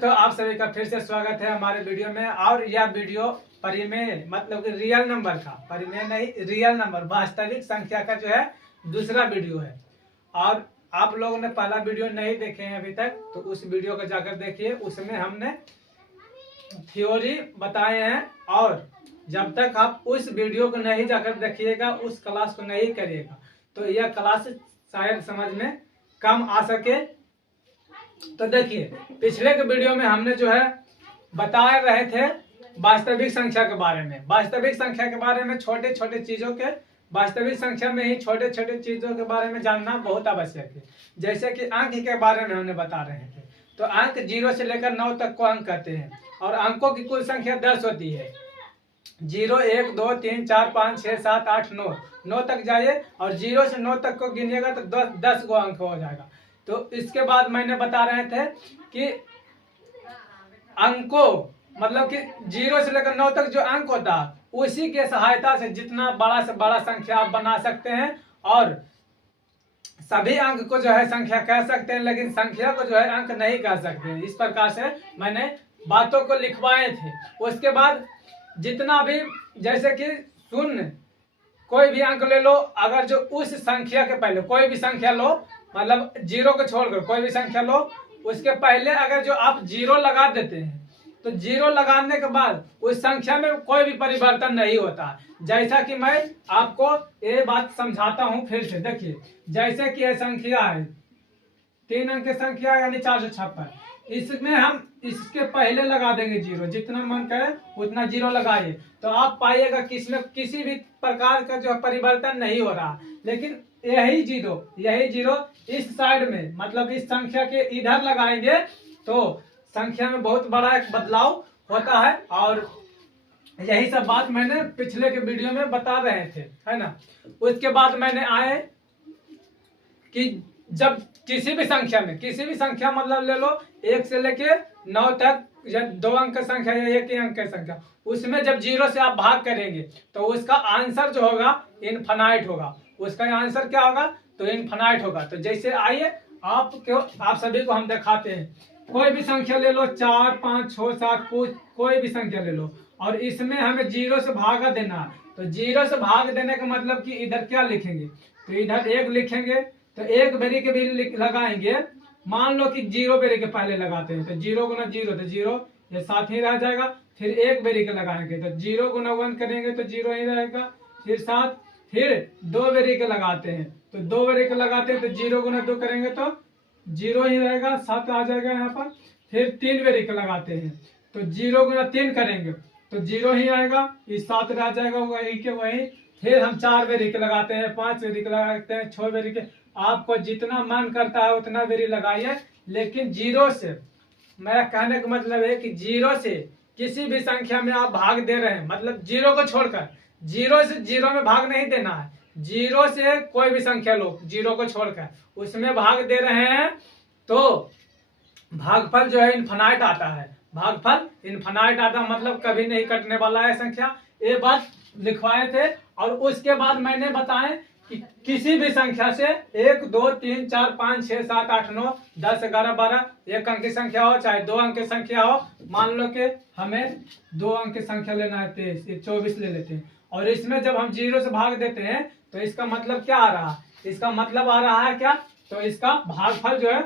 दोस्तों, आप सभी का फिर से स्वागत है हमारे वीडियो में। और यह वीडियो परिमेय मतलब कि रियल नंबर का, परिमेय नहीं, रियल नंबर वास्तविक संख्या का जो है दूसरा वीडियो है। और आप लोगों ने पहला वीडियो नहीं देखे हैं अभी तक, तो उस वीडियो को जाकर देखिए। उसमें हमने थ्योरी बताए हैं, और जब तक आप उस वीडियो को नहीं जाकर देखिएगा, उस क्लास को नहीं करिएगा, तो यह क्लास शायद समझ में कम आ सके। तो देखिए, पिछले के वीडियो में हमने जो है बता रहे थे वास्तविक संख्या के बारे में। वास्तविक संख्या के बारे में छोटे छोटे चीजों के, वास्तविक संख्या में ही छोटे छोटे चीजों के बारे में जानना बहुत आवश्यक है। जैसे कि अंक के बारे में हमने बता रहे थे, तो अंक 0 से लेकर 9 तक को अंक कहते हैं, और अंकों की कुल संख्या 10 होती है। 0 1 2 3 4 5 6 7 8 9 तक जाइए, और 0 से 9 तक को गिनिएगा तो 10 गो अंक हो जाएगा। तो इसके बाद मैंने बता रहे थे कि अंकों मतलब कि 0 से लेकर 9 तक जो अंक होता है, उसी के सहायता से जितना बड़ा से बड़ा संख्या आप बना सकते हैं। और सभी अंक को जो है संख्या कह सकते हैं, लेकिन संख्या को जो है अंक नहीं कह सकते हैं। इस प्रकार से मैंने बातों को लिखवाए थे। उसके बाद जितना भी, जैसे कि शून्य, कोई भी अंक ले लो, अगर जो उस संख्या के पहले कोई भी संख्या लो, मतलब 0 को छोड़कर कोई भी संख्या लो, उसके पहले अगर जो आप 0 लगा देते हैं, तो 0 लगाने के बाद उस संख्या में कोई भी परिवर्तन नहीं होता। जैसा कि मैं आपको ये बात समझाता हूं फिर से। देखिए, जैसे कि यह संख्या है 3 अंक की संख्या यानी 456, इसमें हम इसके पहले लगा देंगे 0, जितना मन करे उतना 0 लगाइए, तो आप पाइएगा कि इसमें किसी भी प्रकार का जो परिवर्तन नहीं हो रहा। लेकिन यही जीरो इस साइड में, मतलब इस संख्या के इधर लगाएंगे, तो संख्या में बहुत बड़ा एक बदलाव होता है। और यही सब बात मैंने पिछले के वीडियो में बता रहे थे, है ना। उसके बाद मैंने आए कि जब किसी भी संख्या मतलब ले लो 1 से लेके 9 तक, या 2 अंक की संख्या या 1 अंक की संख्या, उसमें जब 0 से आप भाग करेंगे तो उसका आंसर जो होगा इनफाइनाइट होगा। उसका आंसर क्या होगा? तो इनफाइनाइट होगा। तो जैसे आइए आप सभी को हम दिखाते हैं। कोई भी संख्या ले लो, 4 5 6 7, कोई भी संख्या ले लो, और इसमें हमें 0 से भागा देना है। तो 0 से भाग देने का मतलब कि इधर क्या लिखेंगे? तो इधर 1 लिखेंगे, तो 1 बेरी के भी लगाएंगे। मान लो कि 0 बेरी के पहले लगाते हैं, तो 0 गुना 0, तो 0 ये साथ ही रह जाएगा। फिर 1 बेरी के लगाएंगे, तो 0 गुना 1 करेंगे तो 0 ही रहेगा। फिर 7, फिर 2 बेरी के लगाते हैं, तो 2 बेरी के लगाते हैं तो 0 गुना 2 करेंगे तो 0 ही रहेगा, 7 आ जाएगा यहाँ पर। फिर 3 बेरी के लगाते हैं, तो 0 गुना 3 करेंगे तो 0 ही आएगा, इस 7 रह जाएगा वही के वही। फिर हम 4 बेरी के लगाते हैं, 5 बेरी के लगाते हैं, 6 बेरी के। आपको जितना मन करता है उतना बेरी लगाइए, लेकिन 0 से, मेरा कहने का मतलब है कि 0 से किसी भी संख्या में आप भाग दे रहे हैं, मतलब 0 को छोड़कर, 0 से 0 में भाग नहीं देना है। 0 से कोई भी संख्या लो, 0 को छोड़कर उसमें भाग दे रहे हैं, तो भागफल जो है इनफाइनाइट आता है। भागफल इनफाइनाइट आता मतलब कभी नहीं कटने वाला है संख्या। ये बात लिखवाए थे। और उसके बाद मैंने बताया कि किसी भी संख्या से 1 2 3 4 5 6 7 8 9 10 11 12 1 अंक की संख्या हो चाहे 2 अंक की संख्या हो, मान लो कि हमें 2 अंक की संख्या लेना है, 23 24 ले लेते हैं, और इसमें जब हम 0 से भाग देते हैं तो इसका मतलब क्या आ रहा है? इसका मतलब आ रहा है क्या? तो इसका भागफल जो है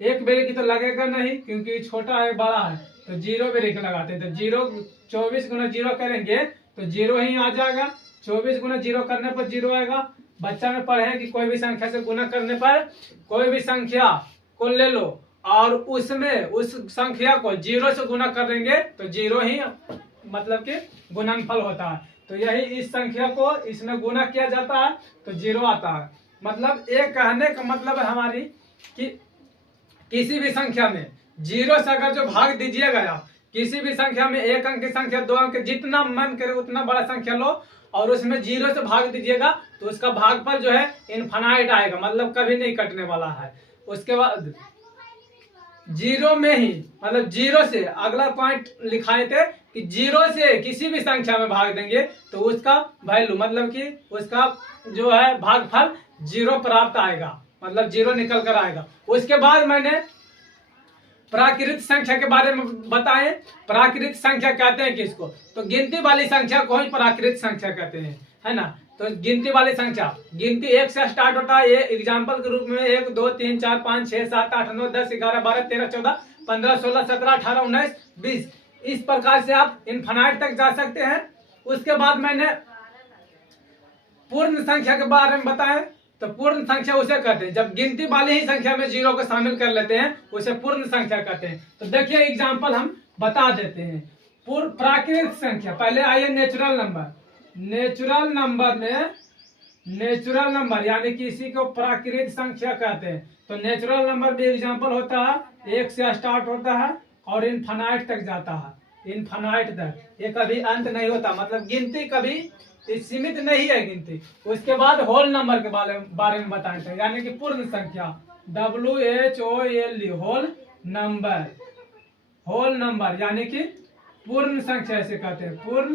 1 बेरी की तो लगेगा नहीं, क्योंकि छोटा है बड़ा है, तो 0 बेरी के लगाते हैं। तो 24 गुना 0 करेंगे तो 0 ही आ जाएगा। 24 गुना 0 करने पर 0 आएगा। बच्चा में पढ़े कि कोई भी संख्या से गुना करने पर, कोई भी संख्या को ले लो और उसमें उस संख्या को 0 से गुना करेंगे तो 0 ही मतलब कि गुणनफल होता है। तो यही इस संख्या को इसमें गुना किया जाता है तो 0 आता है। मतलब एक कहने का मतलब है हमारी कि किसी भी संख्या में 0 से अगर जो भाग दीजिएगा आप, किसी भी संख्या में 1 अंक की संख्या, 2 अंक, जितना मन करे उतना बड़ा संख्या लो, और उसमें 0 से भाग दीजिएगा तो उसका भागफल जो है इनफाइनाइट आएगा, मतलब कभी नहीं कटने वाला है। उसके बाद 0 में ही, मतलब 0 से अगला पॉइंट लिखाए थे कि 0 से किसी भी संख्या में भाग देंगे तो उसका वैल्यू, मतलब कि उसका जो है भागफल 0 प्राप्त आएगा, मतलब 0 निकल कर आएगा। उसके बाद मैंने प्राकृत संख्या के बारे में बताएं। प्राकृत संख्या कहते हैं किसको? तो गिनती वाली संख्या को ही प्राकृत संख्या कहते हैं, है ना। तो गिनती वाली संख्या, गिनती 1 से स्टार्ट होता है। ये एग्जाम्पल के रूप में 1 2 3 4 5 6 7 8 9 10 11 12 13 14 15 16 17 18 19 20, इस प्रकार से आप इनफाइनाइट तक जा सकते हैं। उसके बाद मैंने पूर्ण संख्या के बारे में बताया। तो पूर्ण संख्या उसे कहते हैं जब गिनती वाली ही संख्या में जीरो को शामिल कर लेते हैं, उसे पूर्ण संख्या कहते हैं। तो देखिए एग्जाम्पल हम बता देते हैं। पूर्ण प्राकृत संख्या, पहले आइए नेचुरल नंबर। नेचुरल नंबर में, नेचुरल नंबर यानी कि इसी को प्राकृत संख्या कहते हैं। तो नेचुरल नंबर भी एग्जाम्पल होता है, 1 से स्टार्ट होता है और इनफाइनाइट तक जाता है, इनफाइनाइट तक। ये कभी अंत नहीं होता, मतलब गिनती कभी सीमित नहीं है गिनती। उसके बाद होल नंबर के बारे में बताए थे, यानी कि पूर्ण संख्या, WHOLE, whole number. Whole number यानी कि पूर्ण संख्या ऐसे कहते हैं, पूर्ण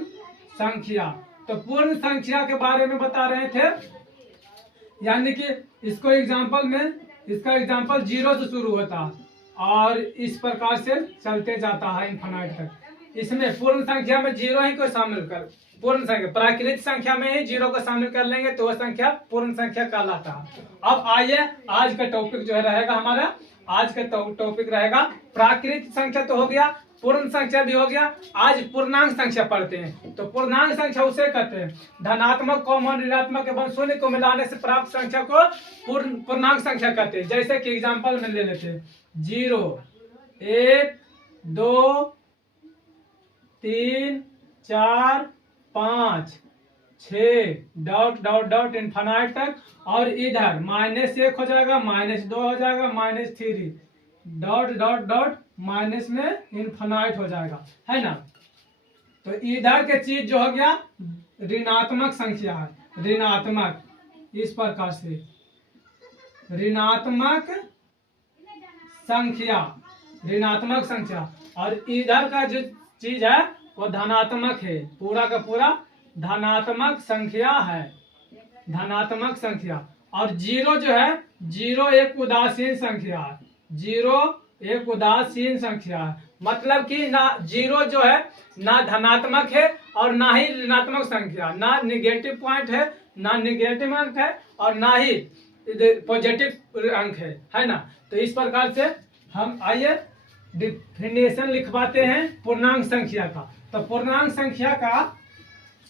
संख्या। तो पूर्ण संख्या के बारे में बता रहे थे, यानी कि इसको एग्जाम्पल में, इसका एग्जाम्पल 0 से शुरू होता है और इस प्रकार से चलते जाता है इनफाइनाइट तक। इसमें पूर्ण संख्या में 0 ही को शामिल कर, पूर्ण संख्या प्राकृत संख्या में ही 0 को शामिल कर लेंगे तो वह संख्या पूर्ण संख्या कहलाता है। अब आइए आज का टॉपिक जो है रहेगा हमारा, आज का टॉपिक रहेगा प्राकृत संख्या तो हो गया, पूर्ण संख्या भी हो गया। आज पूर्णांक संख्या पढ़ते हैं। तो पूर्णांक संख्या उसे कहते हैं धनात्मक कॉमन ऋणात्मक एवं शून्य को मिलाने से प्राप्त संख्या को पूर्णांक संख्या कहते हैं। जैसे कि एग्जाम्पल में ले लेते हैं 0 1 2 3 4 5 6 डॉट डॉट डॉट इनफाइनाइट तक। और इधर -1 हो जाएगा, -2 हो जाएगा, -3 डॉट डॉट डॉट माइनस में इनफाइनाइट हो जाएगा, है ना। तो इधर के चीज जो हो गया ऋणात्मक संख्या है, ऋणात्मक, इस प्रकार से ऋणात्मक संख्या, ऋणात्मक संख्या। और इधर का जो चीज है वो धनात्मक है, पूरा का पूरा धनात्मक संख्या है, धनात्मक संख्या। और 0 जो है, 0 एक उदासीन संख्या है, 0 एक उदासीन संख्या है। मतलब कि ना 0 जो है ना धनात्मक है और ना ही ऋणात्मक संख्या, ना निगेटिव पॉइंट है, ना निगेटिव अंक है और ना ही पॉजिटिव अंक है ना। तो इस प्रकार से हम आइए डिफिनेशन लिखवाते हैं पूर्णांक संख्या का। तो पूर्णांक संख्या का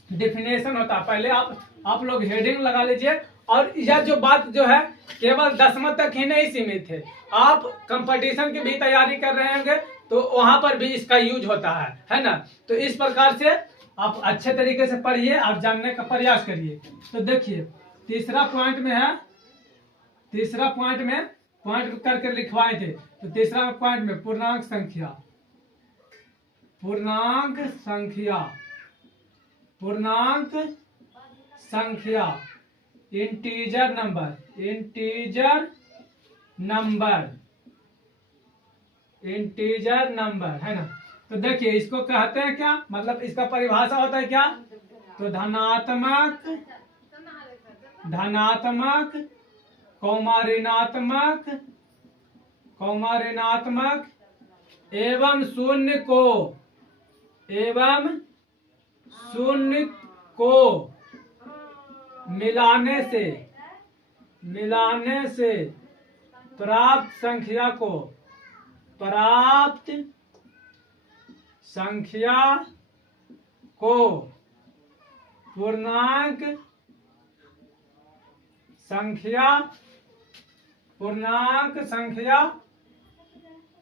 डिफिनेशन होता है, पहले आप लोग हेडिंग लगा लीजिए। और यह जो बात जो है केवल दशमलव तक ही नहीं सीमित है, आप कंपटीशन की भी तैयारी कर रहे होंगे तो वहां पर भी इसका यूज होता है ना। तो इस प्रकार से आप अच्छे तरीके से पढ़िए, आप जानने का प्रयास करिए। तो देखिए तीसरा पॉइंट में है, तीसरा पॉइंट में पॉइंट करके लिखवाए थे। तो तीसरा पॉइंट में पूर्णांक संख्या, पूर्णांक संख्या, पूर्णांक संख्या, integer number, integer number, integer number, है ना। तो देखिए इसको कहते हैं क्या, मतलब इसका परिभाषा होता है क्या, तो धनात्मक, धनात्मक कौमा ऋणात्मक, कौमा ऋणात्मक एवं शून्य को, एवं शून्य को मिलाने से, मिलाने से प्राप्त संख्या को, प्राप्त संख्या को पूर्णांक संख्या, पूर्णांक संख्या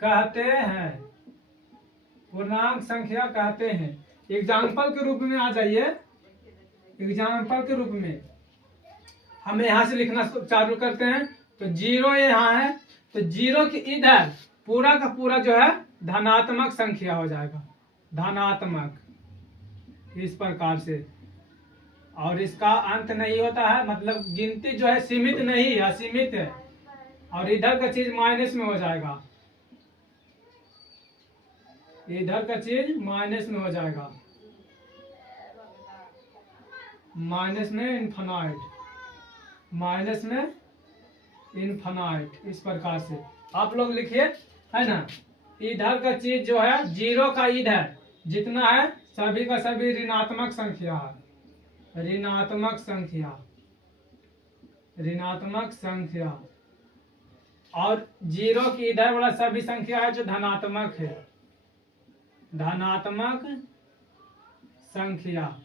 कहते हैं, पूर्णांक संख्या कहते हैं। एग्जाम्पल के रूप में आ जाइए, एग्जाम्पल के रूप में हम यहाँ से लिखना चालू करते हैं। तो 0 यहाँ है, तो 0 के इधर पूरा का पूरा जो है धनात्मक संख्या हो जाएगा, धनात्मक, इस प्रकार से। और इसका अंत नहीं होता है, मतलब गिनती जो है सीमित नहीं है, असीमित है। और इधर का चीज माइनस में हो जाएगा, इधर का चीज माइनस में हो जाएगा, माइनस में इनफाइनाइट, माइनस में इनफाइनाइट, इस प्रकार से आप लोग लिखिए, है ना। इधर का चीज जो है जीरो का इधर जितना है सभी का सभी ऋणात्मक संख्या है, ऋणात्मक संख्या, ऋणात्मक संख्या। और जीरो की इधर वाला सभी संख्या है जो धनात्मक है, धनात्मक संख्या,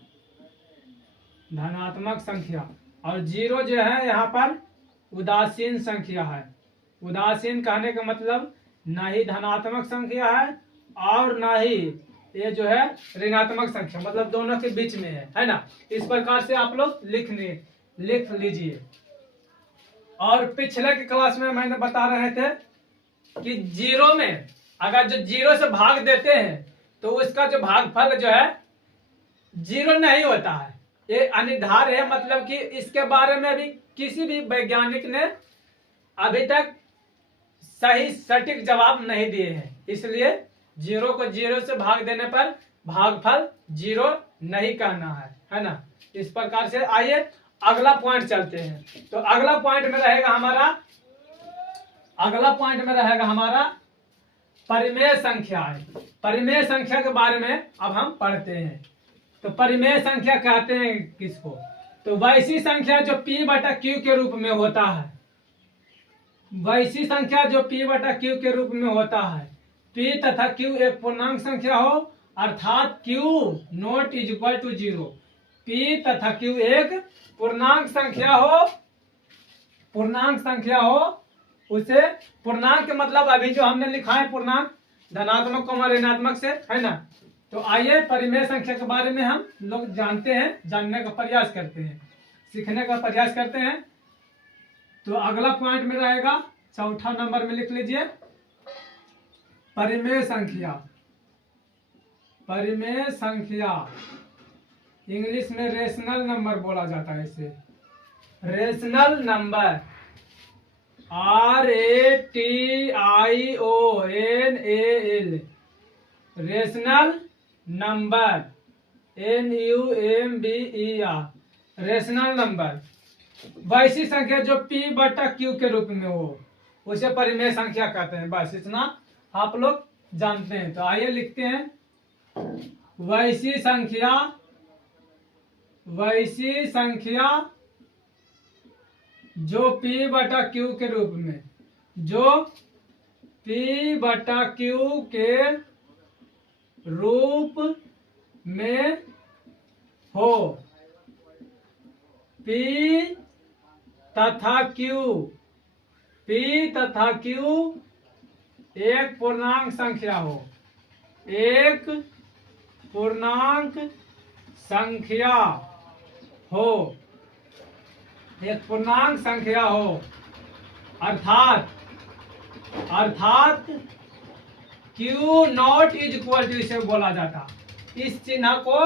धनात्मक संख्या। और जीरो जो है यहाँ पर उदासीन संख्या है। उदासीन कहने का मतलब ना ही धनात्मक संख्या है और ना ही ये जो है ऋणात्मक संख्या, मतलब दोनों के बीच में है ना। इस प्रकार से आप लोग लिख लीजिए। और पिछले के क्लास में मैंने बता रहे थे कि जीरो में अगर जो जीरो से भाग देते हैं तो उसका जो भागफल जो है जीरो नहीं होता है, ये अनिर्धार है। मतलब कि इसके बारे में अभी किसी भी वैज्ञानिक ने अभी तक सही सटीक जवाब नहीं दिए हैं, इसलिए जीरो को जीरो से भाग देने पर भागफल जीरो नहीं कहना है ना। इस प्रकार से आइए अगला पॉइंट चलते हैं। तो अगला पॉइंट में रहेगा हमारा परिमेय संख्या। परिमेय संख्या के बारे में अब हम पढ़ते हैं। तो परिमेय संख्या कहते हैं किसको? तो वैसी संख्या जो p बटा q के रूप में होता है, वैसी संख्या जो p बटा q के रूप में होता है। p तथा q एक पूर्णांक संख्या हो अर्थात q not is equal to zero. p तथा q एक पूर्णांक संख्या हो, उसे पूर्णांक के मतलब अभी जो हमने लिखा है पूर्णांक धनात्मक और ऋणात्मक से, है ना। तो आइए परिमेय संख्या के बारे में हम लोग जानते हैं, जानने का प्रयास करते हैं, सीखने का प्रयास करते हैं। तो अगला पॉइंट में रहेगा चौथा नंबर में लिख लीजिए परिमेय संख्या। परिमेय संख्या इंग्लिश में रेशनल नंबर बोला जाता है इसे, rational number, RATIONAL, rational number, NUMBER, rational number. वैसी संख्या जो p बटा q के रूप में हो उसे परिमेय संख्या कहते हैं। बस इतना आप लोग जानते हैं। तो आइए लिखते हैं वैसी संख्या जो p बटा q के रूप में, जो p बटा q के रूप में हो। p तथा q एक पूर्णांक संख्या हो, एक पूर्णांक संख्या हो, एक पूर्णांक संख्या हो अर्थात q not is equal to, इसे बोला जाता, इस चिन्ह को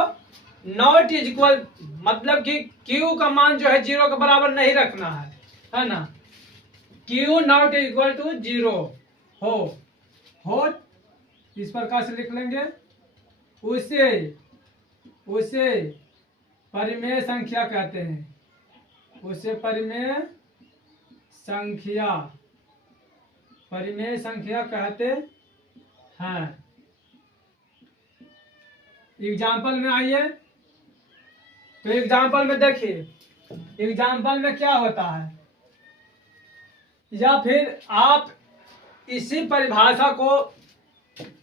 नॉट इज इक्वल मतलब कि q का मान जो है जीरो के बराबर नहीं रखना है ना। q not is equal to zero हो इस प्रकार से लिख लेंगे। उसे परिमेय संख्या कहते हैं, उसे परिमेय संख्या कहते हैं। एग्जाम्पल में आइए। तो एग्जाम्पल में देखिए, एग्जाम्पल में क्या होता है, या फिर आप इसी परिभाषा को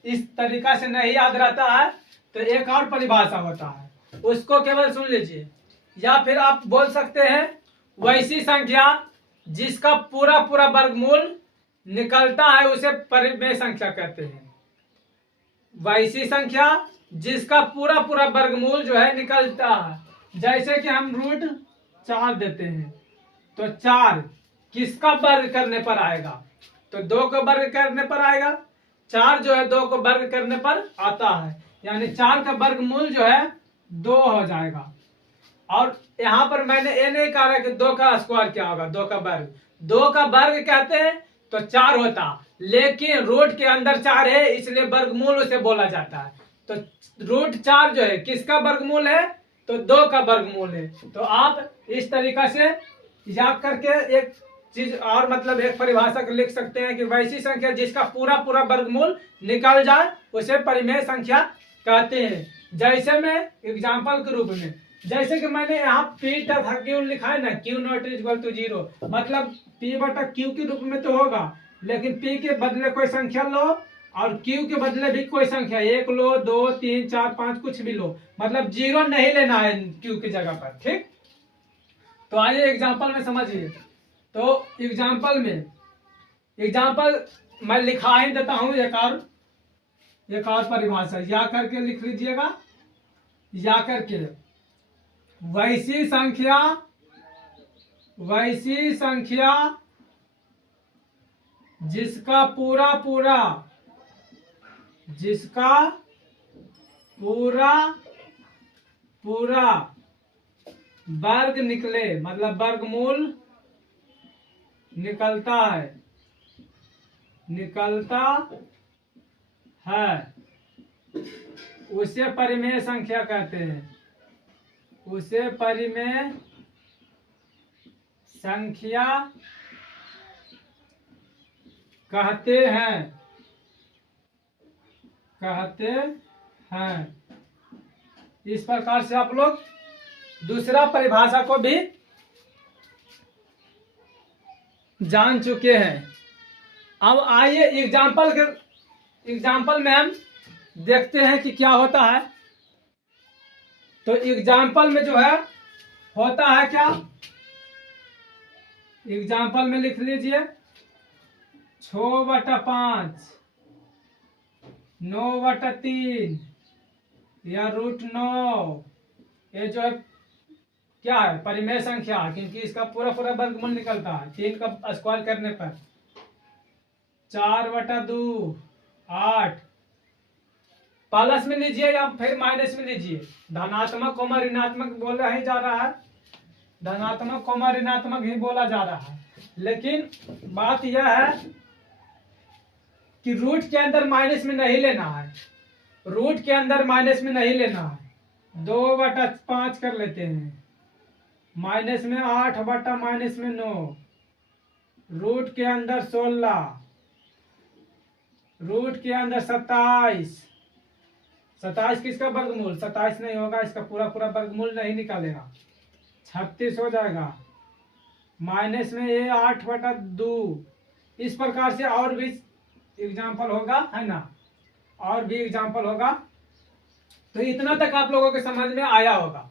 इस तरीका से नहीं याद रहता है तो एक और परिभाषा होता है, उसको केवल सुन लीजिए। या फिर आप बोल सकते हैं वैसी संख्या जिसका पूरा वर्गमूल निकलता है उसे परिमेय संख्या कहते हैं। वैसी संख्या जिसका पूरा वर्गमूल जो है निकलता है, जैसे कि हम √4 देते हैं तो 4 किसका वर्ग करने पर आएगा? तो 2 को वर्ग करने पर आएगा। 4 जो है 2 को वर्ग करने पर आता है, यानी 4 का वर्गमूल जो है 2 हो जाएगा। और यहाँ पर मैंने ये नहीं कहा कि 2 का स्क्वायर क्या होगा, 2 का वर्ग। 2 का वर्ग कहते हैं तो 4 होता, लेकिन रूट के अंदर 4 है इसलिए वर्गमूल उसे बोला जाता है। तो √4 जो है किसका वर्गमूल है? तो 2 का वर्गमूल है। तो आप इस तरीका से याद करके एक चीज और मतलब एक परिभाषा को लिख सकते हैं कि वैसी संख्या जिसका पूरा पूरा वर्गमूल निकल जाए उसे परिमेय संख्या कहते हैं। जैसे मैं एग्जाम्पल के रूप में, जैसे कि मैंने यहाँ P तथा Q लिखा है ना, Q not is equal to 0, मतलब P बटा Q के रूप में तो होगा, लेकिन P के बदले कोई संख्या लो और Q के बदले भी कोई संख्या, 1 लो, 2, 3, 4, 5 कुछ भी लो, मतलब 0 नहीं लेना है Q की जगह पर। ठीक, तो आइए एग्जाम्पल में समझिए। तो एग्जाम्पल मैं लिखा ही देता हूं एक और परिभाषा, या करके लिख लीजिएगा, या करके वैसी संख्या जिसका पूरा वर्ग निकले, मतलब वर्गमूल निकलता है उसे परिमेय संख्या कहते हैं, उसे परिमेय संख्या कहते हैं। इस प्रकार से आप लोग दूसरा परिभाषा को भी जान चुके हैं। अब आइए एग्जाम्पल में हम देखते हैं कि क्या होता है। तो एग्जाम्पल में जो है होता है क्या, एग्जाम्पल में लिख लीजिए 6/5, 9/3 या √9, ये जो है क्या है, परिमेय संख्या, क्योंकि इसका पूरा पूरा वर्गमूल निकलता है 3 का स्क्वायर करने पर। 4/2, 8, प्लस में लीजिए या फिर माइनस में लीजिए, धनात्मक कोमा ऋणात्मक बोला ही जा रहा है, धनात्मक कोमा ऋणात्मक ही बोला जा रहा है, लेकिन बात यह है कि रूट के अंदर माइनस में नहीं लेना है, रूट के अंदर माइनस में नहीं लेना है। 2/5 कर लेते हैं, माइनस में 8 बटा माइनस में 9, रूट के अंदर 16, रूट के अंदर 27, 27 किसका वर्गमूल, 27 नहीं होगा, इसका पूरा पूरा वर्गमूल नहीं निकालेगा, 36 हो जाएगा, माइनस में ये 8/2। इस प्रकार से और भी एग्जाम्पल होगा, है ना, और भी एग्जाम्पल होगा। तो इतना तक आप लोगों के समझ में आया होगा,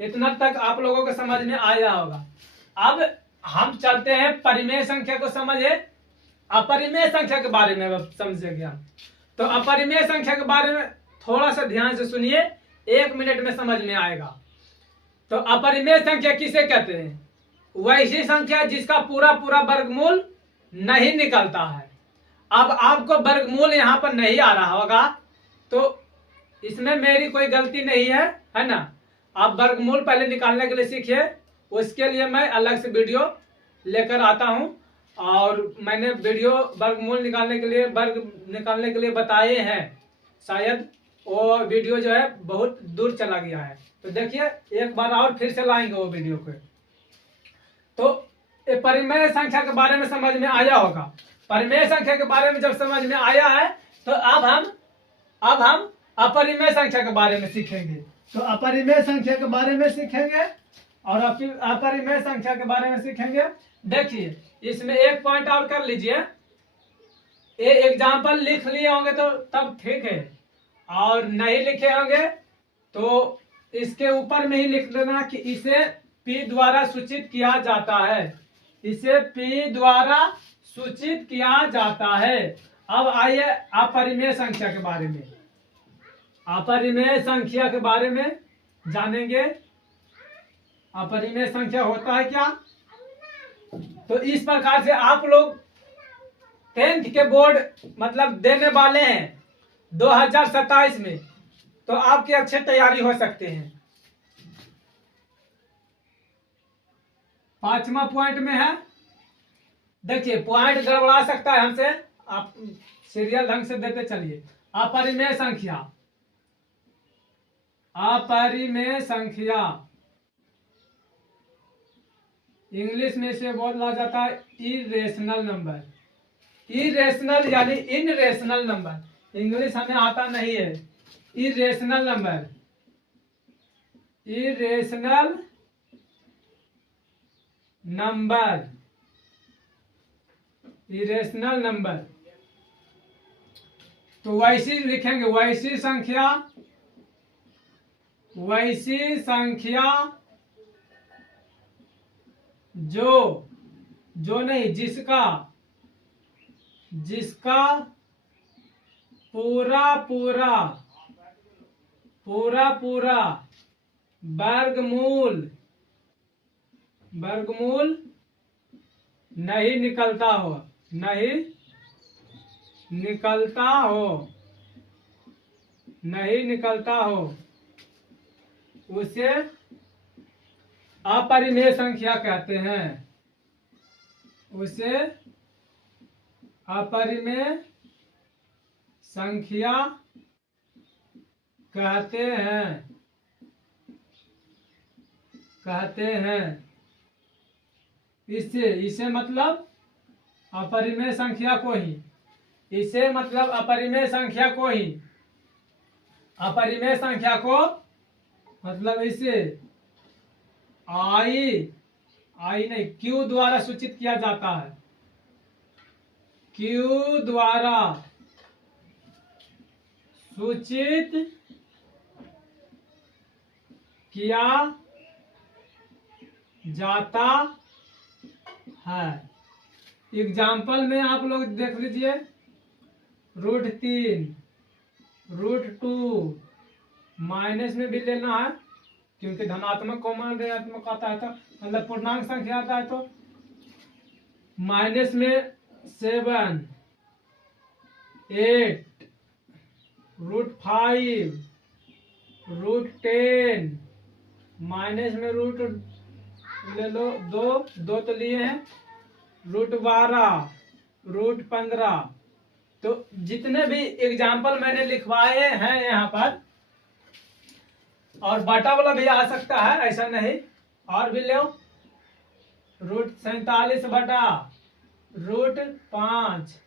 इतना तक आप लोगों को समझ में आया होगा। अब हम चलते हैं परिमेय संख्या को समझे, अपरिमेय संख्या के बारे में समझेंगे हम। तो अपरिमेय संख्या के बारे में थोड़ा सा ध्यान से सुनिए, 1 मिनट में समझ में आएगा। तो अपरिमेय संख्या किसे कहते हैं, वैसी संख्या जिसका पूरा पूरा वर्गमूल नहीं निकलता है। अब आपको वर्गमूल यहाँ पर नहीं आ रहा होगा तो इसमें मेरी कोई गलती नहीं है ना। आप वर्गमूल पहले निकालने के लिए सीखिए, उसके लिए मैं अलग से वीडियो लेकर आता हूँ, और मैंने वीडियो वर्गमूल निकालने के लिए बताए हैं, शायद वो वीडियो जो है बहुत दूर चला गया है, तो देखिए एक बार और फिर से लाएंगे वो वीडियो को। तो परिमेय संख्या के बारे में समझ में आया होगा। परिमेय संख्या के बारे में जब समझ में आया है तो अब हम अपरिमेय संख्या के बारे में सीखेंगे। तो अपरिमेय संख्या के बारे में सीखेंगे और अपरिमेय संख्या के बारे में सीखेंगे। देखिए इसमें एक पॉइंट और कर लीजिए, ये एग्जाम्पल लिख लिए होंगे तो तब ठीक है, और नहीं लिखे होंगे तो इसके ऊपर में ही लिख देना कि इसे P द्वारा सूचित किया जाता है, इसे P द्वारा सूचित किया जाता है। अब आइए अपरिमेय संख्या के बारे में, अपरिमेय संख्या के बारे में जानेंगे। अपरिमेय संख्या होता है क्या, तो इस प्रकार से आप लोग 10th के बोर्ड मतलब देने वाले हैं 2027 में, तो आपकी अच्छी तैयारी हो सकते हैं। 5वां पॉइंट में है, देखिए पॉइंट गड़बड़ा सकता है हमसे, आप सीरियल ढंग से देते चलिए। अपरिमेय संख्या, अपरिमेय संख्या इंग्लिश में इसे बोला जाता है इरेशनल नंबर। इरेशनल यानी इनरेशनल नंबर, इंग्लिश हमें आता नहीं है। Irrational number, irrational number, irrational number. तो वैसी लिखेंगे, वैसी संख्या, वैसी संख्या जो नहीं, जिसका पूरा पूरा वर्गमूल नहीं निकलता हो, नहीं निकलता हो, उसे अपरिमेय संख्या कहते हैं। उसे अपरिमेय संख्या कहते हैं। इसे मतलब अपरिमेय संख्या को ही, इसे मतलब अपरिमेय संख्या को ही, अपरिमेय संख्या को मतलब इसे आई नहीं, क्यू द्वारा सूचित किया जाता है। क्यू द्वारा सूचित किया जाता है। एग्जाम्पल में आप लोग देख लीजिए, √3, √2, माइनस में भी लेना है क्योंकि धनात्मक कॉमन ऋणात्मक आता है, तो मतलब पूर्णांक संख्या आता है, तो माइनस में 7, 8, √5, √10, माइनस में रूट ले लो, दो तो लिए हैं, √12, √15। तो जितने भी एग्जाम्पल मैंने लिखवाए हैं यहाँ पर, और बटा वाला भी आ सकता है, ऐसा नहीं, और भी लो, √47 बटा √5,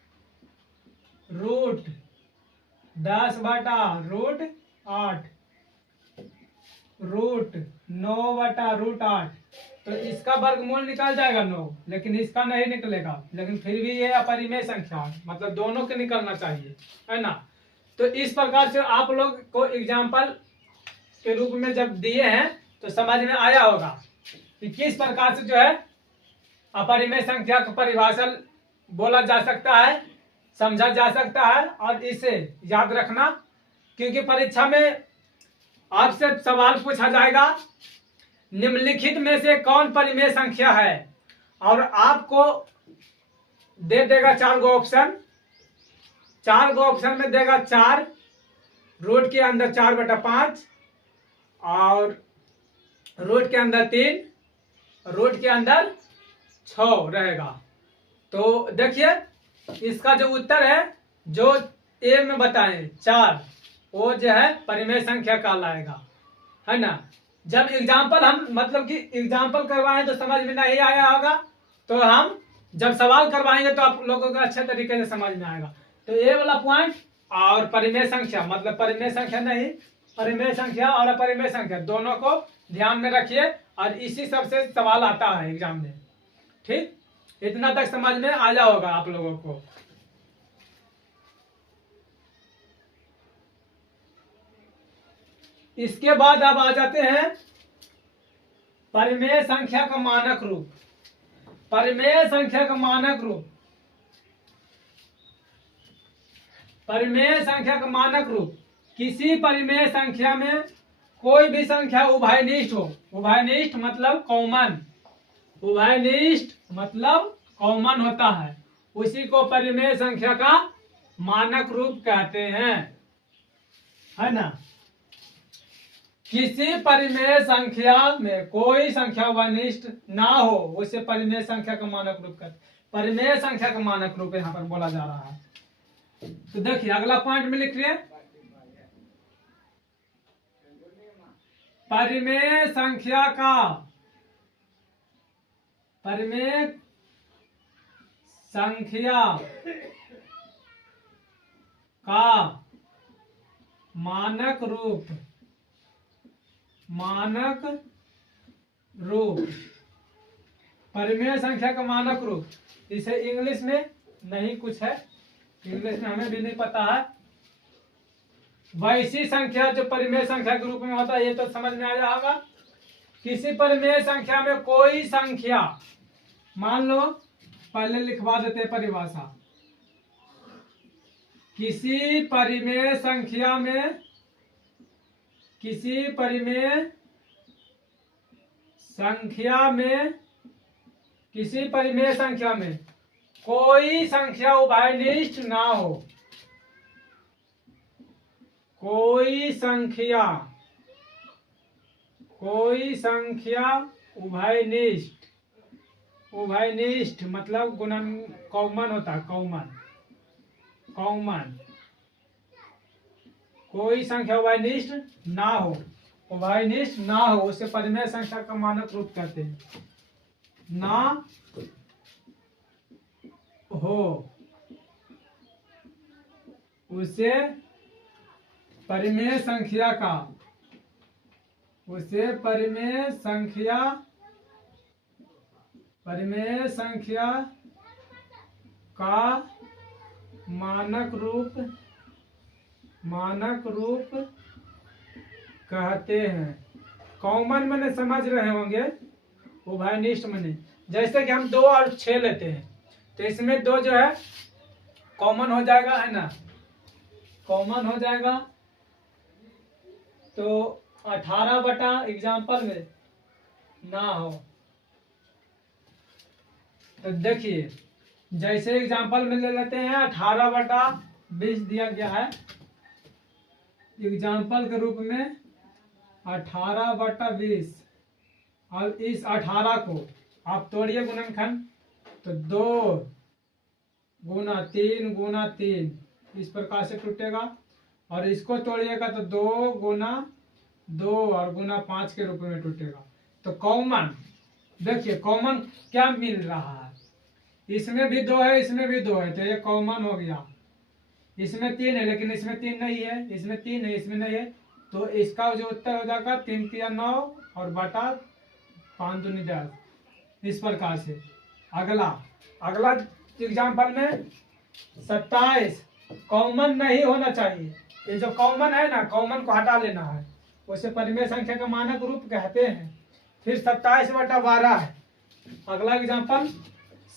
√10 बटा √8, √9 बटा √8। तो इसका वर्गमूल निकल जाएगा 9, लेकिन इसका नहीं निकलेगा, लेकिन फिर भी ये अपरिमेय संख्या, मतलब दोनों के निकलना चाहिए, है ना। तो इस प्रकार से आप लोग को एग्जाम्पल के रूप में जब दिए हैं तो समझ में आया होगा कि किस प्रकार से जो है अपरिमेय संख्या का परिभाषा बोला जा सकता है, समझा जा सकता है, और इसे याद रखना, क्योंकि परीक्षा में आपसे सवाल पूछा जाएगा, निम्नलिखित में से कौन परिमेय संख्या है, और आपको दे देगा 4 गो ऑप्शन, 4 गो ऑप्शन में देगा 4, रूट के अंदर 4/5, और रूट के अंदर 3, रूट के अंदर 6 रहेगा। तो देखिए इसका जो उत्तर है, जो ए में बताएं 4, वो जो है परिमेय संख्या कहलाएगा, है ना। जब एग्जाम्पल हम मतलब कि एग्जाम्पल करवाएं तो समझ में नहीं आया होगा, तो हम जब सवाल करवाएंगे तो आप लोगों को अच्छे तरीके से समझ में आएगा। तो ये वाला पॉइंट, और परिमेय संख्या मतलब परिमेय संख्या नहीं, परिमेय संख्या और अपरिमेय संख्या दोनों को ध्यान में रखिए, और इसी सबसे सवाल आता है एग्जाम में। ठीक, इतना तक समझ में आया होगा आप लोगों को। इसके बाद अब आ जाते हैं परिमेय संख्या का मानक रूप। परिमेय संख्या का मानक रूप, परिमेय संख्या का मानक रूप, किसी परिमेय संख्या में कोई भी संख्या उभयनिष्ठ हो, उभयनिष्ठ मतलब कॉमन, उभयनिष्ठ मतलब कॉमन होता है, उसी को परिमेय संख्या का मानक रूप कहते हैं, है ना। किसी परिमेय संख्या में कोई संख्या उभयनिष्ठ ना हो, उसे परिमेय संख्या का मानक रूप कहते हैं। परिमेय संख्या का मानक रूप यहाँ पर बोला जा रहा है। तो देखिए अगला पॉइंट में लिख रहे, परिमेय संख्या का परिमेय संख्या का मानक रूप परिमेय संख्या का मानक रूप। इसे इंग्लिश में नहीं कुछ है, इंग्लिश में हमें भी नहीं पता है। वैसी संख्या जो परिमेय संख्या के रूप में होता है, ये तो समझ में आ जाएगा। किसी परिमेय संख्या में कोई संख्या, मान लो पहले लिखवा देते हैं परिभाषा। किसी परिमेय संख्या में कोई संख्या उभयनिष्ठ ना हो, कोई संख्या उभयनिष्ठ मतलब गुणन कॉमन होता है, कॉमन कोई संख्या उभयनिष्ठ ना हो उसे परिमेय संख्या का मानक रूप कहते हैं। ना हो उसे परिमेय संख्या का मानक रूप कहते हैं। कॉमन मैंने समझ रहे होंगे, उभयनिष्ठ मैंने, जैसे कि हम 2 और 6 लेते हैं, तो इसमें 2 जो है कॉमन हो जाएगा, है ना, कॉमन हो जाएगा। तो 18 बटा एग्जाम्पल में ना हो, तो देखिए जैसे एग्जाम्पल में ले लेते हैं 18 बटा 20 दिया गया है एग्जाम्पल के रूप में, 18 बटा 20। और इस 18 को आप तोड़िए गुणनखंड, तो 2 गुना 3 गुना 3 इस प्रकार से टूटेगा। और इसको तोड़िएगा तो 2 गुना 2 और गुना 5 के रूप में टूटेगा। तो कॉमन देखिए, कॉमन क्या मिल रहा है, इसमें भी 2 है, इसमें भी 2 है, तो ये कॉमन हो गया। इसमें 3 है लेकिन इसमें 3 नहीं है, इसमें 3 है इसमें नहीं है, तो इसका जो उत्तर हो जाएगा 3 3 9 और बटा 5 दूनी 10। इस प्रकार से अगला एग्जाम्पल में 27 कॉमन नहीं होना चाहिए। ये जो कॉमन है ना, कॉमन को हटा लेना है, उसे परिमेय संख्या का मानक रूप कहते हैं। फिर 27 बटा 12 है अगला एग्जाम्पल,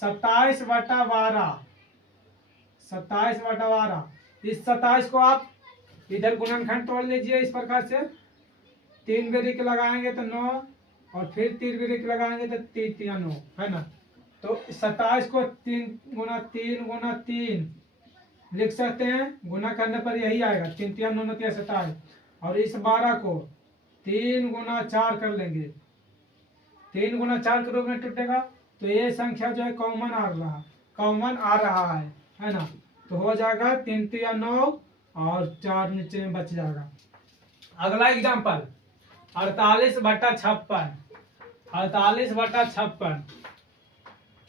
27 बटा 12। इस 27 को आप इधर गुणनखंड तोड़ लीजिए इस प्रकार से, 3 बेरिक लगाएंगे तो 9 और फिर 3 बेरिक लगाएंगे तो 3 3 9, है ना। तो 27 को 3 गुना 3 लिख सकते हैं, गुना करने पर यही आएगा, 3 3 9 9 27। और इस 12 को 3 गुना 4 कर लेंगे, 3 गुना 4 के रूप में टूटेगा। तो ये संख्या जो है कॉमन आ रहा है ना। तो हो जाएगा 3 3 9 और 4 नीचे में बच जाएगा। अगला एग्जाम्पल 48 बटा 56।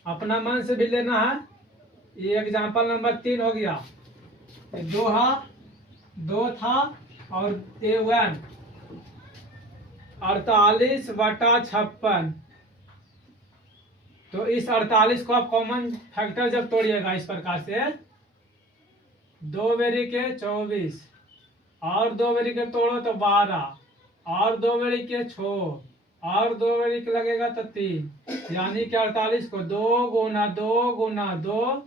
अपना मन से भी लेना है, ये एग्जाम्पल नंबर 3 हो गया। 2 था और A1 48 बटा 56। तो इस 48 को आप कॉमन फैक्टर जब तोड़िएगा इस प्रकार से, 2 बेरी के 24 और 2 बेरी के तोड़ो तो 12 और 2 बेरी के 6 और 2 बेरी के लगेगा तो 3, यानी कि 48 को 2 गुना 2 गुना 2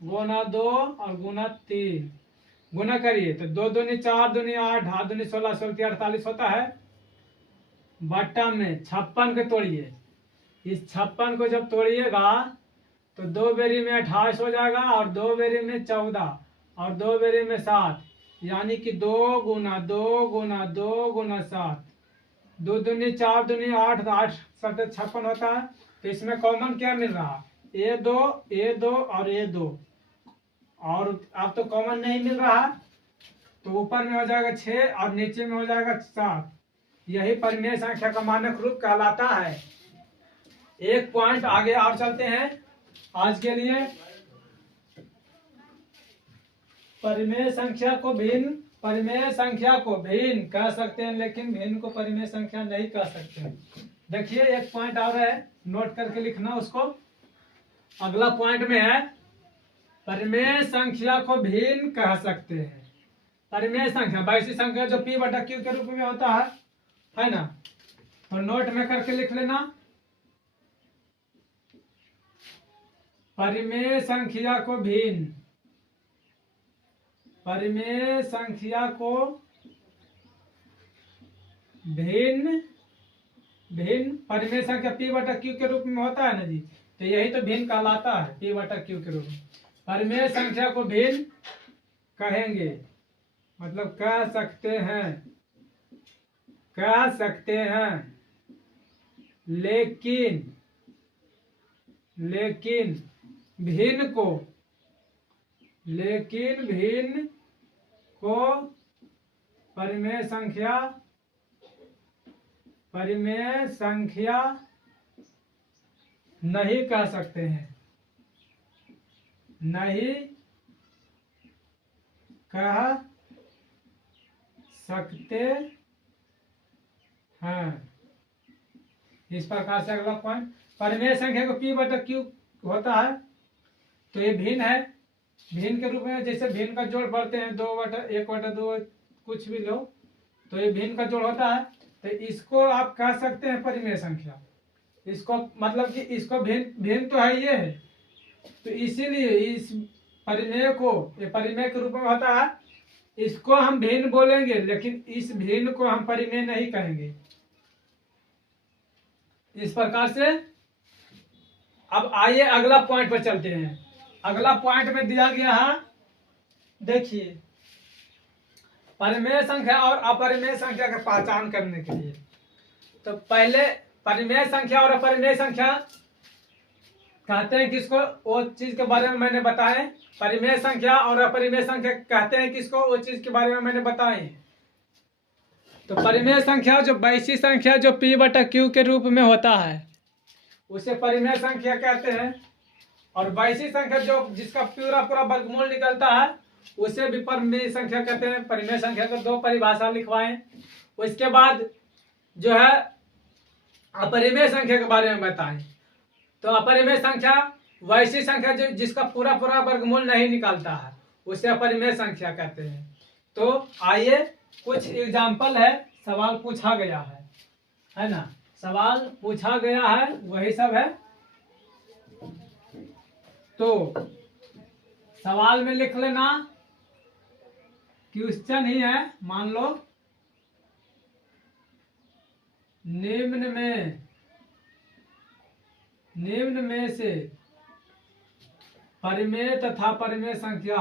गुना 2 और गुना 3 गुना करिए तो 2 दूनी 4 दूनी 8 8 दूनी 16 16 48 होता है। बट्टा में 56 के तोड़िए, इस 56 को जब तोड़िएगा तो 2 बेरी में 28 हो जाएगा और 2 बेरी में 14 और 2 बेरी में 7, यानी कि 2 गुना 2 गुना 2 गुना 7, 2 दूनी 4 दूनी 8 8 7 56 होता है। तो इसमें कॉमन क्या मिल रहा, A2 और A2, और अब तो कॉमन नहीं मिल रहा, तो ऊपर में हो जाएगा 6 और नीचे में हो जाएगा 7। यही परिमेय संख्या का मानक रूप कहलाता है। एक पॉइंट आगे और चलते हैं आज के लिए। परिमेय संख्या को भिन्न कह सकते हैं, लेकिन भिन्न को परिमेय संख्या नहीं कह सकते। देखिए एक पॉइंट और है, नोट करके लिखना उसको। अगला पॉइंट में है परिमेय संख्या को भिन्न कह सकते हैं। परिमेय संख्या वैसी संख्या जो p बटा q के रूप में होता है ना, तो नोट में करके लिख लेना। परिमेय संख्या को भिन्न परिमेय संख्या p बटा q के रूप में होता है ना जी, तो यही तो भिन्न कहलाता है, p बटा q के रूप में। परिमेय संख्या को भिन्न कहेंगे, मतलब कह सकते हैं, लेकिन भिन्न को परिमेय संख्या नहीं कह सकते हैं, नहीं कह सकते हैं। इस प्रकार से अगला पॉइंट, परिमेय संख्या को p बटा q होता है, तो ये भिन्न है। भिन्न के रूप में जैसे भिन्न का जोड़ पढ़ते हैं 2/1/2 कुछ भी लो, तो ये भिन्न का जोड़ होता है, तो इसको आप कह सकते हैं परिमेय संख्या। इसको मतलब कि इसको भिन्न तो है ये है, तो इसीलिए इस परिमेय को ये परिमेय के रूप में होता है, इसको हम भिन्न बोलेंगे, लेकिन इस भिन्न को हम परिमेय नहीं कहेंगे। इस प्रकार से अब आइए अगला पॉइंट पर चलते हैं। अगला पॉइंट में दिया गया है, देखिए परिमेय संख्या और अपरिमेय संख्या की पहचान करने के लिए। तो पहले परिमेय संख्या और अपरिमेय संख्या कहते हैं किसको, वो चीज के बारे में मैंने बताए। परिमेय संख्या और अपरिमेय संख्या कहते हैं किसको, वो चीज के बारे में मैंने बताए। तो परिमेय संख्या जो वैसी संख्या जो p बटा q के रूप में होता है उसे परिमेय संख्या कहते हैं, और वैसी संख्या जो जिसका पूरा वर्गमूल निकलता है उसे भी परिमेय संख्या कहते हैं। परिमेय संख्या को दो परिभाषा लिखवाएं। उसके बाद जो है अपरिमेय संख्या के बारे में बताएं। तो अपरिमेय संख्या वैसी संख्या जो जिसका पूरा वर्गमूल नहीं निकलता है उसे अपरिमेय संख्या कहते हैं। तो आइए कुछ एग्जाम्पल है, सवाल पूछा गया है ना, सवाल पूछा गया है वही सब है। तो सवाल में लिख लेना, क्वेश्चन ही है, मान लो निम्न में से परिमेय तथा परिमेय संख्या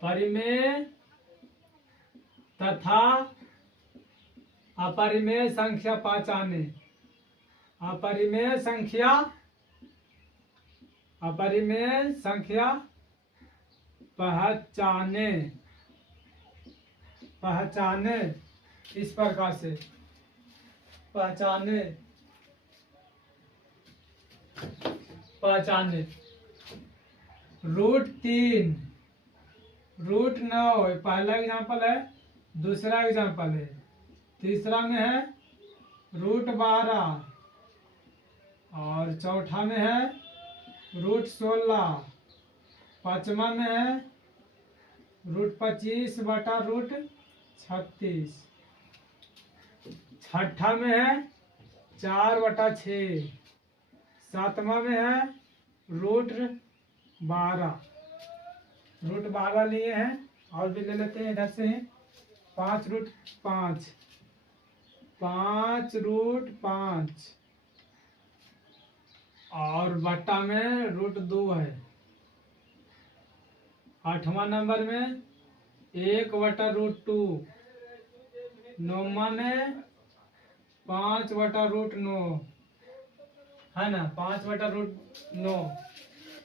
परिमेय तथा अपरिमेय संख्या पहचाने। अपरिमेय संख्या पहचाने इस प्रकार से पहचाने √3 √9 पहला एग्जाम्पल है, दूसरा एग्जाम्पल है, तीसरा में है √12 और चौथा में है √16, पांचवा में है √25 बटा √36, छठा में है 4/6, सातवां में है √12 लिए हैं, और भी ले लेते हैं इधर से ही 5√5 और बट्टा में √2 है। आठवां नंबर में 1/√2, नौवां में 5/9 है ना, 5/9।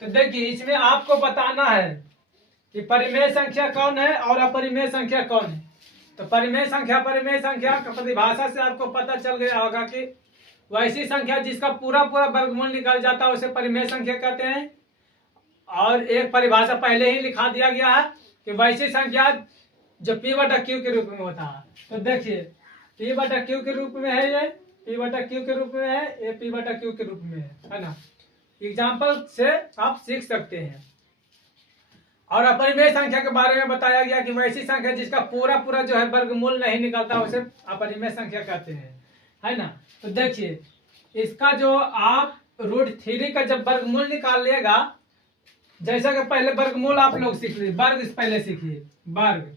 तो देखिए इसमें आपको बताना है कि परिमेय संख्या कौन है और अपरिमेय संख्या कौन है। तो परिमेय संख्या का परिभाषा से आपको पता चल गया होगा कि वैसी संख्या जिसका पूरा पूरा वर्गमूल निकल जाता है उसे परिमेय संख्या कहते हैं। और एक परिभाषा पहले ही लिखा दिया गया है कि वैसी संख्या जो P बटा Q के रूप में होता है। तो देखिए P बटा Q के रूप में है, ये P बटा Q के रूप में है, ये P बटा Q के रूप में है ना। एग्जाम्पल से आप सीख सकते हैं। और अपरिमेय संख्या के बारे में बताया गया कि वैसी संख्या जिसका पूरा पूरा जो है वर्गमूल नहीं निकलता उसे अपरिमेय संख्या कहते हैं, है ना। तो देखिए इसका जो आप √3 का जब वर्गमूल निकाल लेगा, जैसा कि पहले वर्गमूल आप लोग सीख लीजिए, वर्ग पहले सीखिए। वर्ग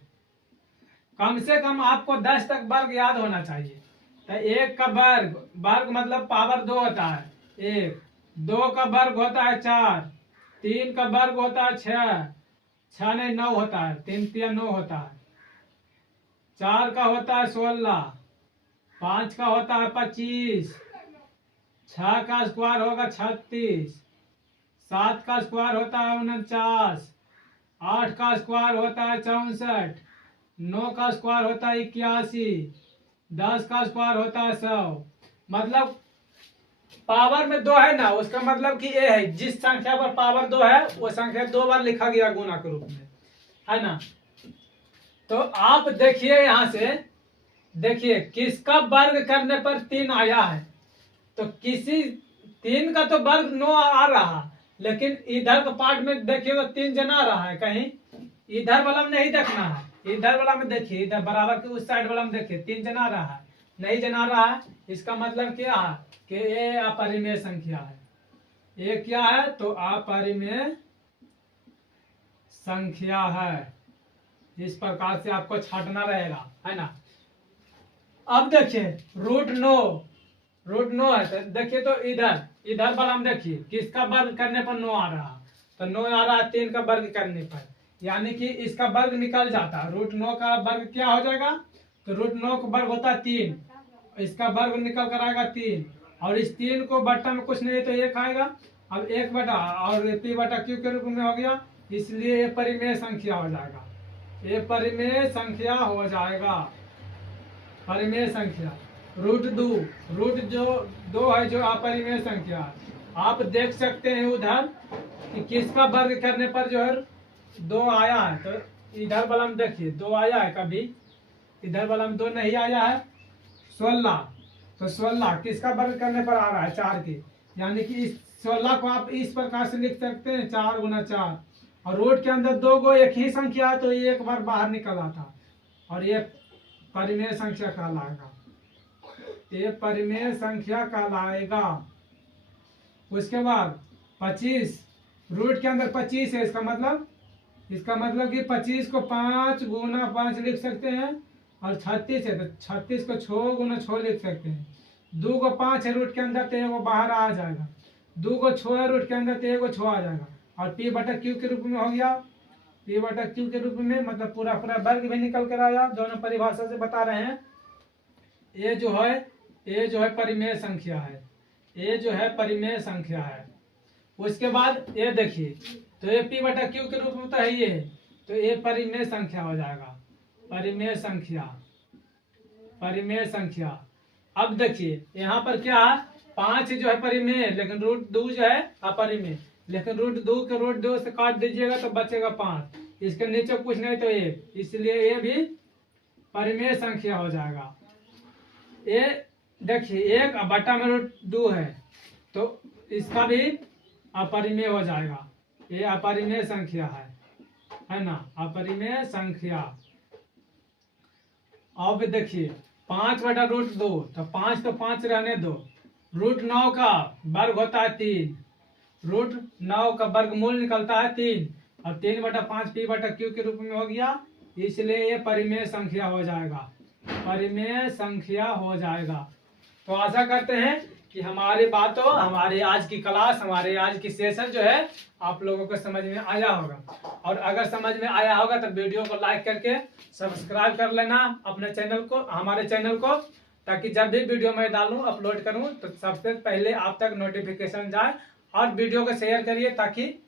कम से कम आपको 10 तक वर्ग याद होना चाहिए। तो 1 का वर्ग, वर्ग मतलब पावर 2 होता है 1, 2 का वर्ग होता है 4, 3 का वर्ग होता है 6, 6 नहीं 9 होता है, 3 3 9 होता है, 4 का होता है 16, 5 का होता है 25, 6 का स्क्वायर होगा 36, 7 का स्क्वायर होता है 49, 8 का स्क्वायर होता है 64, 9 का स्क्वायर होता है 81, 10 का स्क्वायर होता है 100। मतलब पावर में 2 है ना, उसका मतलब कि ये है जिस संख्या पर पावर 2 है वो संख्या 2 बार लिखा गया गुना के रूप में, है ना। तो आप देखिए यहां से, देखिए किसका वर्ग करने पर 3 आया है। तो किसी 3 का तो वर्ग 9 आ रहा, लेकिन इधर का पार्ट में देखिए तो 3 जना आ रहा है, कहीं इधर वाला में नहीं देखना है, इधर वाला में देखिए, इधर बराबर के उस साइड वाला में देखिए 3 जना आ रहा है, नहीं जना रहा है। इसका मतलब क्या है कि ये अपरिमेय संख्या है। ये क्या है तो अपरिमेय संख्या है। इस प्रकार से आपको छांटना रहेगा, है ना। अब देखिए √9 है, तो देखिए तो इधर वाला में देखिए किसका वर्ग करने पर 9 आ रहा, तो 9 आ रहा है 3 का वर्ग करने पर, यानी कि इसका वर्ग निकल जाता है। √9 का वर्ग क्या हो जाएगा, तो √9 का वर्ग होता है 3, इसका वर्ग निकल कर आएगा 3, और इस 3 को बट्टा में कुछ नहीं तो 1 आएगा। अब 1 बटा और P बटा Q के रूप में हो गया, इसलिए ये परिमेय संख्या हो जाएगा, ये परिमेय संख्या हो जाएगा। परिमेय संख्या √2 है जो अपरिमेय संख्या है। आप देख सकते हैं उधर कि किसका वर्ग करने पर जो है 2 आया है, तो इधर वाला में देखिए 2 आया है, कभी इधर वाला में 2 नहीं आया है। 16, तो 16 किसका वर्ग करने पर आ रहा है 4 के, यानी कि इस 16 को आप इस प्रकार से लिख सकते हैं 4 गुना 4, और रूट के अंदर 2 गो एक ही संख्या है तो ये एक बार बाहर निकल आता, और ये परिमेय संख्या कहलाएगा, ये परिमेय संख्या कहलाएगा। उसके बाद 25, रूट के अंदर 25 है, इसका मतलब कि 25 को 5 गुना 5 लिख सकते हैं, और 36 है तो 36 को 6 गुना 6 लिख सकते हैं। 2 को 5 है रूट के अंदर तो एगो बाहर आ जाएगा, 2 को 6 है रूट के अंदर तो एगो 6 आ जाएगा, और P बटा Q के रूप में हो गया। P बटा Q के रूप में मतलब पूरा पूरा वर्ग भी निकल कर आया। दोनों परिभाषा से बता रहे हैं। ये जो है परिमेय संख्या है, ये जो है परिमेय संख्या है। उसके बाद ये देखिए, तो ये P बटा Q के रूप में तो है ये, तो ये परिमेय संख्या हो जाएगा, परिमेय संख्या। अब देखिए यहाँ पर क्या है, 5 जो है परिमेय, लेकिन √2 जो है अपरिमेय, लेकिन √2 के √2 से काट दीजिएगा तो बचेगा 5, इसके नीचे कुछ नहीं तो 1, इसलिए ये भी परिमेय संख्या हो जाएगा। ये देखिए 1 बटा में √2 है तो इसका भी अपरिमेय हो जाएगा, ये अपरिमेय संख्या है ना, अपरिमेय संख्या। अब देखिए 5 बटा √2, तो 5 तो 5 रहने दो, √9 का वर्ग होता है 3, √9 का वर्गमूल निकलता है 3, और 3 बटा 5 P बटा Q के रूप में हो गया, इसलिए ये परिमेय संख्या हो जाएगा, परिमेय संख्या हो जाएगा। तो आशा करते हैं कि हमारी बातों, हमारी आज की क्लास, हमारे आज की सेशन जो है आप लोगों को समझ में आया होगा। और अगर समझ में आया होगा तो वीडियो को लाइक करके सब्सक्राइब कर लेना अपने चैनल को, हमारे चैनल को, ताकि जब भी वीडियो मैं डालूं अपलोड करूं तो सबसे पहले आप तक नोटिफिकेशन जाए। और वीडियो को शेयर करिए ताकि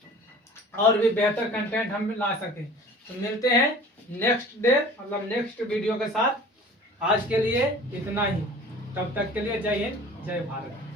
और भी बेहतर कंटेंट हम ला सकें। तो मिलते हैं नेक्स्ट डे, मतलब नेक्स्ट वीडियो के साथ। आज के लिए इतना ही, तब तक के लिए जय हिंद। जय भारत।